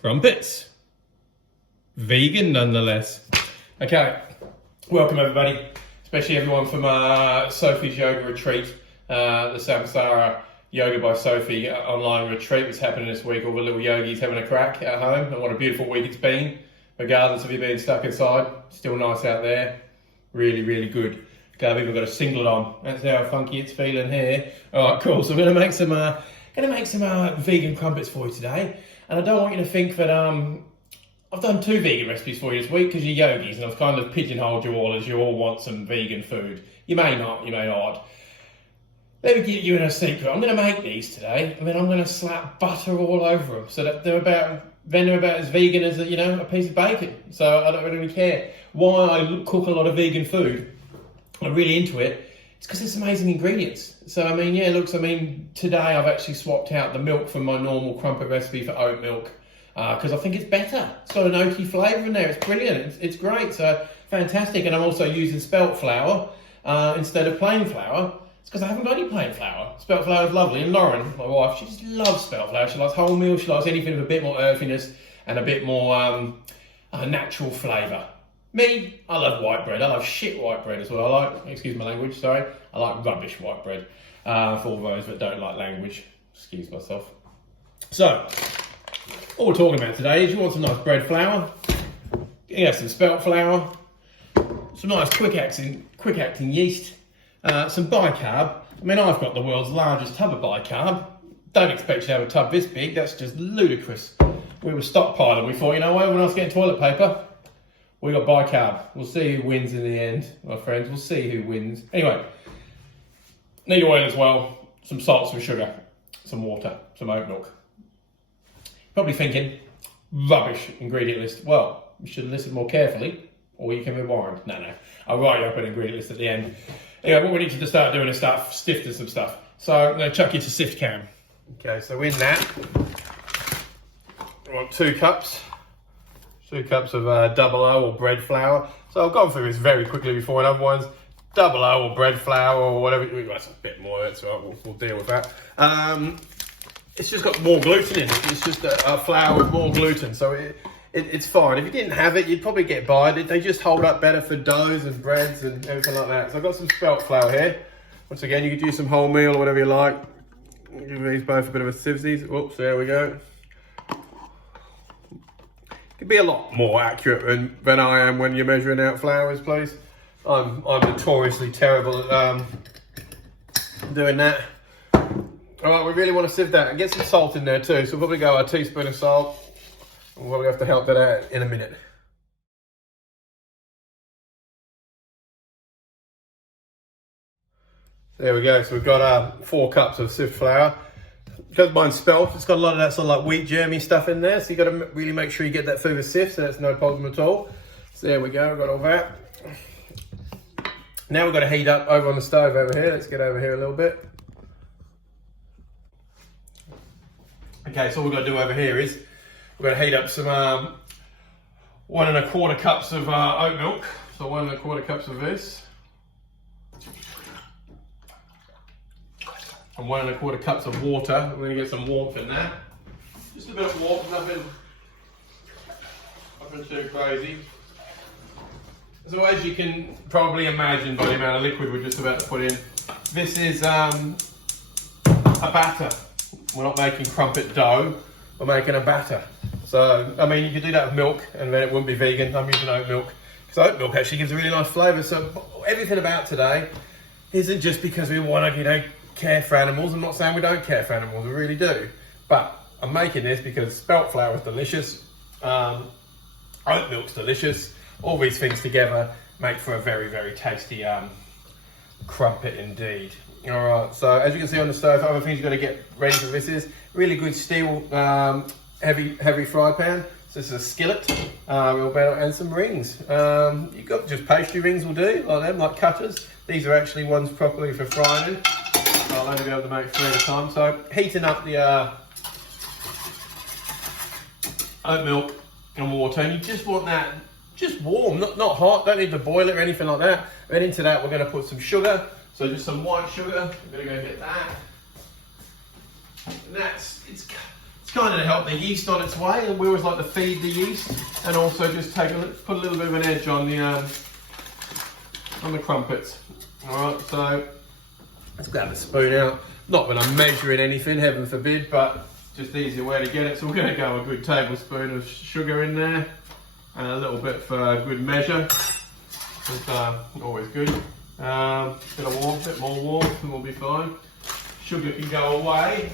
Crumpets. Vegan nonetheless. Okay, welcome everybody, especially everyone from Sophie's Yoga retreat, the Samsara Yoga by Sophie online retreat that's happening this week. All the little yogis having a crack at home, and what a beautiful week it's been, regardless of you being stuck inside. Still nice out there, really, really good. Okay, I've even got a singlet on. That's how funky it's feeling here. All right, cool. So I'm going to make some vegan crumpets for you today, and I don't want you to think that I've done 2 vegan recipes for you this week because you're yogis, and I've kind of pigeonholed you all as you all want some vegan food. You may not, you may not. Let me give you in a secret. I'm going to make these today, and then I'm going to slap butter all over them so that they're about as vegan as a piece of bacon. So I don't really care why I cook a lot of vegan food. I'm really into it. It's because it's amazing ingredients. So today I've actually swapped out the milk from my normal crumpet recipe for oat milk because I think it's better. It's got an oaty flavour in there. It's brilliant. It's great. So fantastic. And I'm also using spelt flour instead of plain flour. It's because I haven't got any plain flour. Spelt flour is lovely. And Lauren, my wife, she just loves spelt flour. She likes wholemeal. She likes anything with a bit more earthiness and a bit more natural flavour. Me, I love white bread. I love shit white bread as well. I like, excuse my language, sorry. I like rubbish white bread. For all those that don't like language, excuse myself. So, all we're talking about today is you want some nice bread flour. You have some spelt flour, some nice quick acting yeast, some bicarb. I mean, I've got the world's largest tub of bicarb. Don't expect you to have a tub this big. That's just ludicrous. We were stockpiling. We thought, when I was getting toilet paper, we got bicarb. We'll see who wins in the end, my friends. We'll see who wins. Anyway, need oil as well, some salt, some sugar, some water, some oat milk. Probably thinking, rubbish ingredient list. Well, you should listen more carefully, or you can rewind. No. I'll write you up an ingredient list at the end. Anyway, what we need to start doing is start sifting some stuff. So I'm going to chuck you to sift can. Okay, so in that, I want 2 cups. 2 cups of double O or bread flour. So I've gone through this very quickly before in other ones. Double O or bread flour or whatever. That's a bit more, that's all right, we'll deal with that. It's just got more gluten in it. It's just a flour with more gluten, so it's fine. If you didn't have it, you'd probably get by. They just hold up better for doughs and breads and everything like that. So I've got some spelt flour here. Once again, you could use some wholemeal or whatever you like. Give these both a bit of a sivsies. Whoops, there we go. Could be a lot more accurate than I am when you're measuring out flours, please. I'm notoriously terrible at doing that. All right, we really want to sieve that and get some salt in there too. So we'll probably go a teaspoon of salt. We'll probably have to help that out in a minute. There we go. So we've got 4 cups of sieved flour. Because mine's spelt, it's got a lot of that sort of like wheat germy stuff in there, so you've got to really make sure you get that through the sieve, so that's no problem at all. So there we go, I've got all that. Now we've got to heat up over on the stove over here. Let's get over here a little bit. Okay, so all we've got to do over here is we're going to heat up some 1 1/4 cups of oat milk. So 1 1/4 cups of this. And 1 1/4 cups of water. We're going to get some warmth in that. Just a bit of warmth, nothing too crazy. So as you can probably imagine by the amount of liquid we're just about to put in, this is a batter. We're not making crumpet dough, we're making a batter. So, I mean, you could do that with milk and then it wouldn't be vegan. I'm using oat milk. Because oat milk actually gives a really nice flavour. So everything about today isn't just because we want to, care for animals. I'm not saying we don't care for animals, we really do. But I'm making this because spelt flour is delicious, oat milk's delicious. All these things together make for a very, very tasty crumpet indeed. All right, so as you can see on the stove, other things you've got to get ready for this is really good steel heavy fry pan. So this is a skillet, wheel barrel and some rings. You've got just pastry rings will do, like them, like cutters. These are actually ones properly for frying in. I'll only be able to make 3 at a time. So heating up the oat milk and water, and you just want that just warm, not hot. Don't need to boil it or anything like that. Then into that we're going to put some sugar. So just some white sugar. I'm going to go get that. And it's It's kind of to help the yeast on its way, and we always like to feed the yeast, and also just put a little bit of an edge on the crumpets. All right, so let's grab the spoon out. Not that I'm measuring anything, heaven forbid, but just the easier way to get it. So we're going to go a good tablespoon of sugar in there, and a little bit for good measure. It's always good. Bit of warmth, bit more warmth, and we'll be fine. Sugar can go away.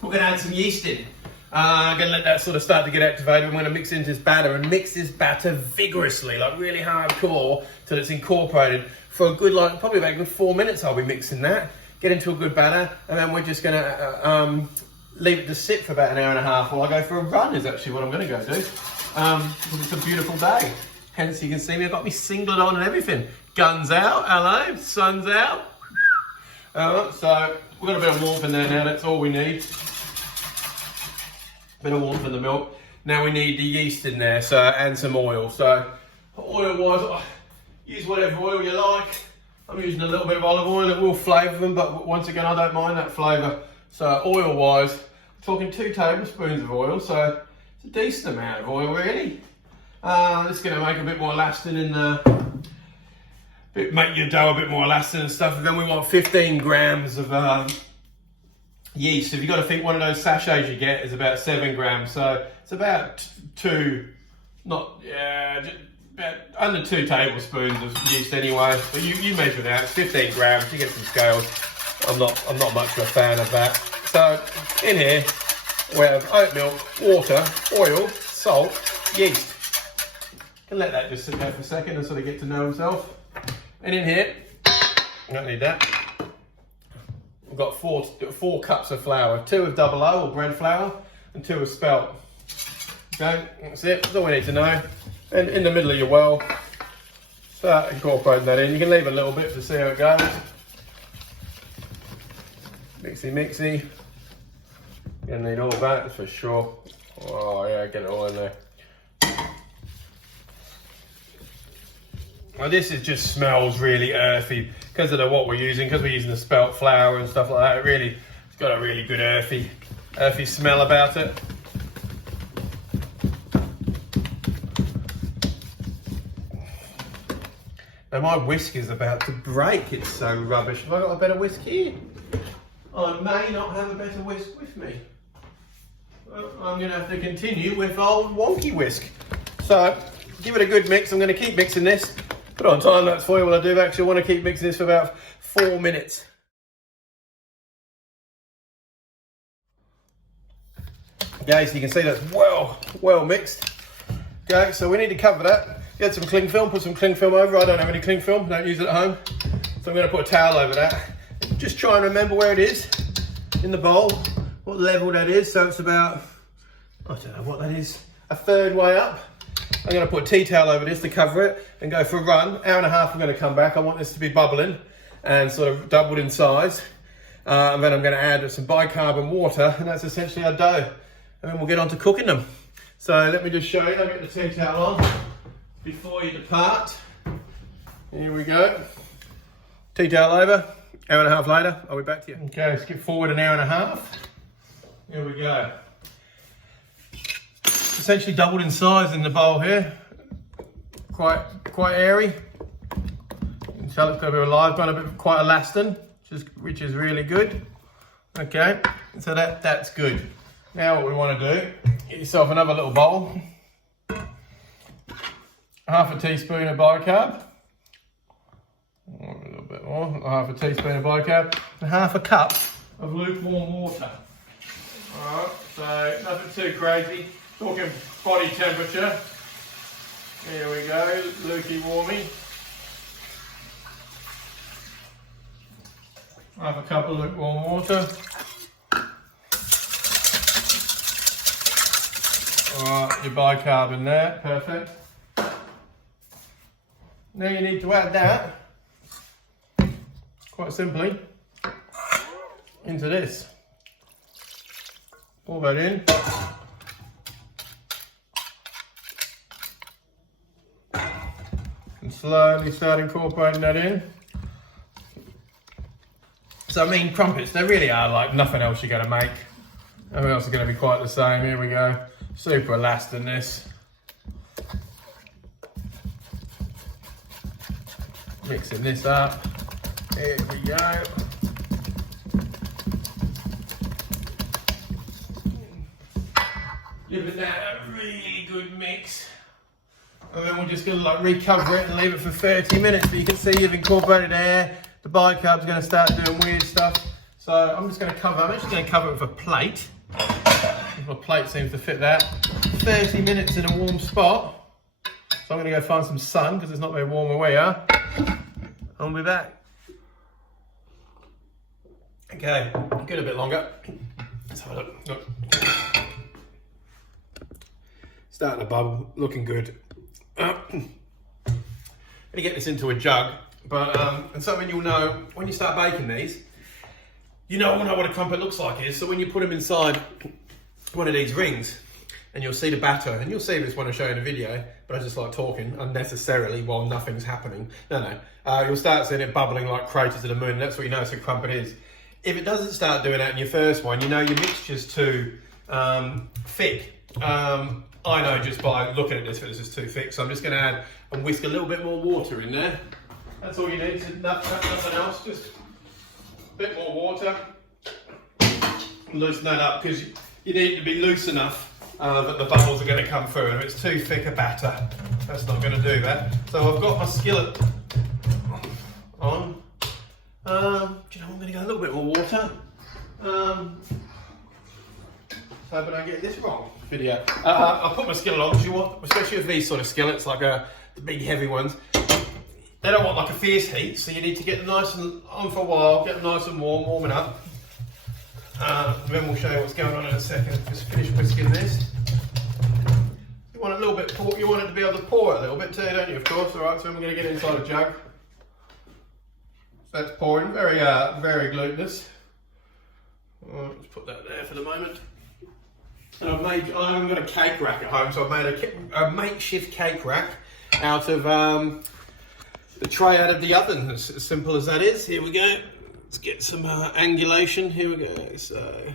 We're going to add some yeast in. I'm going to let that sort of start to get activated. We're going to mix into this batter and mix this batter vigorously, like really hardcore, till it's incorporated for a good, like probably about a good 4 minutes. I'll be mixing that, get into a good batter, and then we're just going to leave it to sit for about an hour and a half while I go for a run. Is actually what I'm going to go do. Because it's a beautiful day. Hence, you can see me. I've got my singlet on and everything. Guns out. Hello, sun's out. So we've got a bit of warmth in there now. That's all we need. Bit of warmth in the milk. Now we need the yeast in there, so and some oil. So oil-wise, use whatever oil you like. I'm using a little bit of olive oil. It will flavour them, but once again, I don't mind that flavour. So oil-wise, I'm talking 2 tablespoons of oil. So it's a decent amount of oil, really. It's going to make a bit more lasting in the. Make your dough a bit more elastic and stuff. And then we want 15 grams of yeast. If you've got to think, one of those sachets you get is about 7 grams. So it's about about under 2 tablespoons of yeast anyway. But you measure that. It's 15 grams. You get some scales. I'm not much of a fan of that. So in here we have oat milk, water, oil, salt, yeast. You can let that just sit there for a second and sort of get to know himself. And in here, you don't need that. We've got four cups of flour, 2 of double O or bread flour, and 2 of spelt. Okay, that's it. That's all we need to know. And in the middle of your well, start incorporating that in. You can leave a little bit to see how it goes. Mixy, mixy. You're gonna need all that for sure. Oh yeah, get it all in there. Well, this just smells really earthy because of what we're using, because we're using the spelt flour and stuff like that. It's got a really good earthy smell about it. Now my whisk is about to break. It's so rubbish. Have I got a better whisk here? I may not have a better whisk with me. Well, I'm going to have to continue with old wonky whisk. So give it a good mix. I'm going to keep mixing this. Put it on time lapse for you while I do. Actually, I want to keep mixing this for about 4 minutes. Okay, so you can see that's well mixed. Okay, so we need to cover that. Get some cling film, put some cling film over. I don't have any cling film, don't use it at home. So I'm going to put a towel over that. Just try and remember where it is in the bowl, what level that is. So it's about, I don't know what that is, a third way up. I'm going to put a tea towel over this to cover it and go for a run. Hour and a half, I'm going to come back. I want this to be bubbling and sort of doubled in size. And then I'm going to add some bicarb and water, and that's essentially our dough. And then we'll get on to cooking them. So let me just show you. I'll get the tea towel on before you depart. Here we go. Tea towel over. Hour and a half later, I'll be back to you. Okay, skip forward an hour and a half. Here we go. Essentially doubled in size in the bowl here. Quite airy. So it's got a bit of live, got a bit of quite elastin, which is really good. Okay, so that's good. Now what we want to do, get yourself another little bowl. Half a teaspoon of bicarb. A little bit more, half a teaspoon of bicarb, and half a cup of lukewarm water. Alright, so nothing too crazy. Talking body temperature. Here we go, lukey warmy. Half a cup of lukewarm water. Alright, your bicarb in there, perfect. Now you need to add that, quite simply, into this. Pour that in. And slowly start incorporating that in. So I mean, crumpets, they really are like nothing else you're going to make. Everything else is going to be quite the same. Here we go. Super elastic in this. Mixing this up. Here we go. Giving that a really good mix. And then we're just going to like recover it and leave it for 30 minutes. But you can see you've incorporated air. The bicarb's going to start doing weird stuff. So I'm just going to cover, I'm actually going to cover it with a plate. My plate seems to fit that. 30 minutes in a warm spot. So I'm going to go find some sun because it's not very warm where we are. I'll be back. Okay, good a bit longer. Let's have a look. Starting to bubble, looking good. I'm going to get this into a jug, but and something you'll know when you start baking these, you know what a crumpet looks like is. So when you put them inside one of these rings, and you'll see the batter, and you'll see this when I show you in the video, but I just like talking unnecessarily while nothing's happening. No. You'll start seeing it bubbling like craters of the moon. That's what you know it's a crumpet is. If it doesn't start doing that in your first one, you know your mixture's too thick. I know just by looking at this, this is too thick, so I'm just going to add and whisk a little bit more water in there. That's all you need, nothing else, just a bit more water. Loosen that up, because you need to be loose enough that the bubbles are going to come through. And if it's too thick a batter, that's not going to do that. So I've got my skillet on. Do you know, I'm going to go a little bit more water. But I get this wrong video. I'll put my skillet on because you want, especially with these sort of skillets, like the big heavy ones, they don't want like a fierce heat, so you need to get them nice and on for a while, get them nice and warm, warming up. Then we'll show you what's going on in a second. Just finish whisking this. You want a little bit, you want it to be able to pour it a little bit too, don't you? Of course. All right. So we're going to get it inside a jug. So that's pouring, very glutinous. Right, let's put that there for the moment. And I've got a cake rack at home, so I've made a makeshift cake rack out of the tray out of the oven. As simple as that is. Here we go. Let's get some angulation. Here we go. So,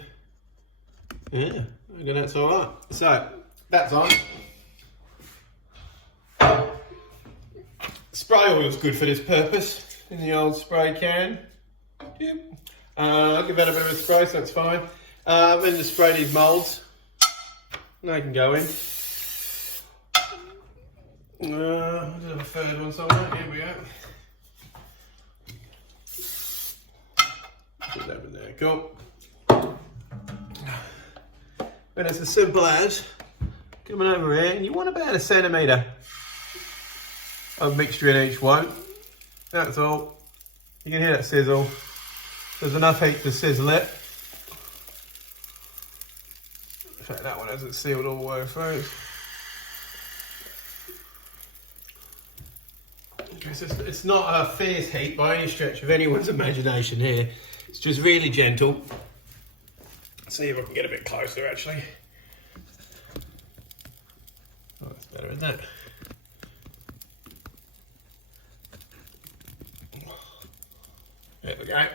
yeah, I think that's all right. So, that's on. Spray oil is good for this purpose in the old spray can. I'll give that a bit of a spray, so that's fine. Then just spray these moulds. They can go in. There's a third one somewhere. Here we go. Put that in there. Cool. And it's as simple as coming over here, and you want about 1 centimetre of mixture in each one. That's all. You can hear that sizzle. There's enough heat to sizzle it. In fact, that one hasn't sealed all the way through. It's not a fierce heat by any stretch of anyone's imagination here. It's just really gentle. Let's see if I can get a bit closer actually. Oh, that's better, isn't it? There we go.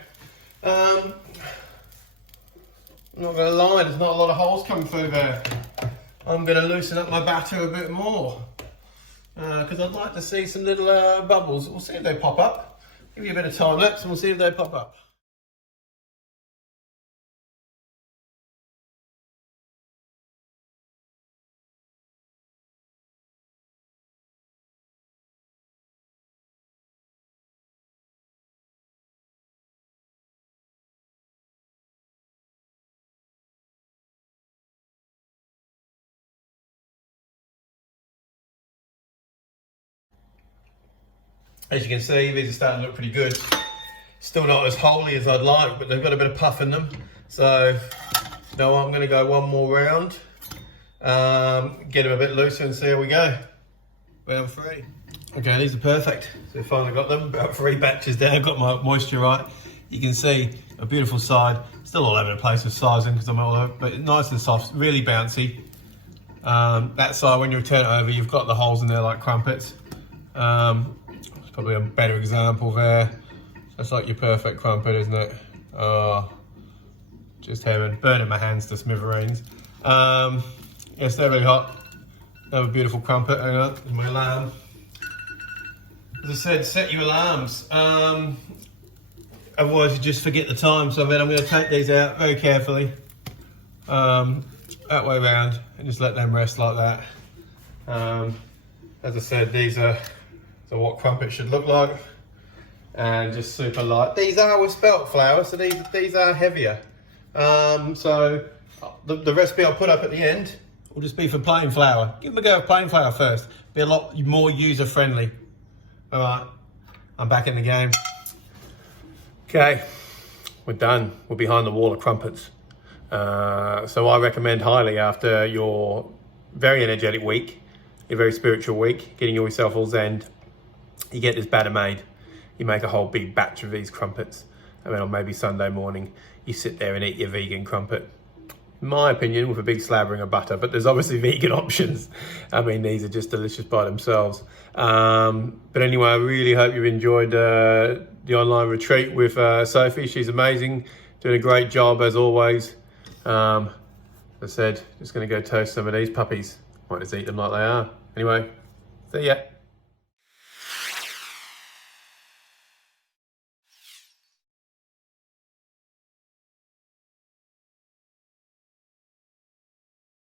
I'm not going to lie, there's not a lot of holes coming through there. I'm going to loosen up my batter a bit more because I'd like to see some little bubbles. We'll see if they pop up. Give you a bit of time lapse and we'll see if they pop up. As you can see, these are starting to look pretty good. Still not as holy as I'd like, but they've got a bit of puff in them. So, no, I'm going to go one more round, get them a bit looser and see how we go. Round 3. Okay, these are perfect. So finally got them, about 3 batches down, got my moisture right. You can see a beautiful side, still all over the place with sizing because I'm all over, but nice and soft, really bouncy. That side, when you turn it over, you've got the holes in there like crumpets. Probably a better example there. That's like your perfect crumpet, isn't it? Oh, just heaven. Burning my hands to smithereens. Yes, they're really hot. Another beautiful crumpet. Hang on, there's my alarm. As I said, set your alarms. Otherwise you just forget the time. So then I'm going to take these out very carefully. That way around and just let them rest like that. As I said, these are what crumpets should look like. And just super light. These are with spelt flour, so these are heavier. So the recipe I'll put up at the end will just be for plain flour. Give them a go of plain flour first. Be a lot more user friendly. All right, I'm back in the game. Okay, we're done. We're behind the wall of crumpets. So I recommend highly after your very energetic week, your very spiritual week, getting yourself all zen, you get this batter made. You make a whole big batch of these crumpets. And then on maybe Sunday morning, you sit there and eat your vegan crumpet. In my opinion, with a big slathering of butter, but there's obviously vegan options. I mean, these are just delicious by themselves. But anyway, I really hope you've enjoyed the online retreat with Sophie. She's amazing, doing a great job as always. As I said, just gonna go toast some of these puppies. Might just eat them like they are. Anyway, see ya.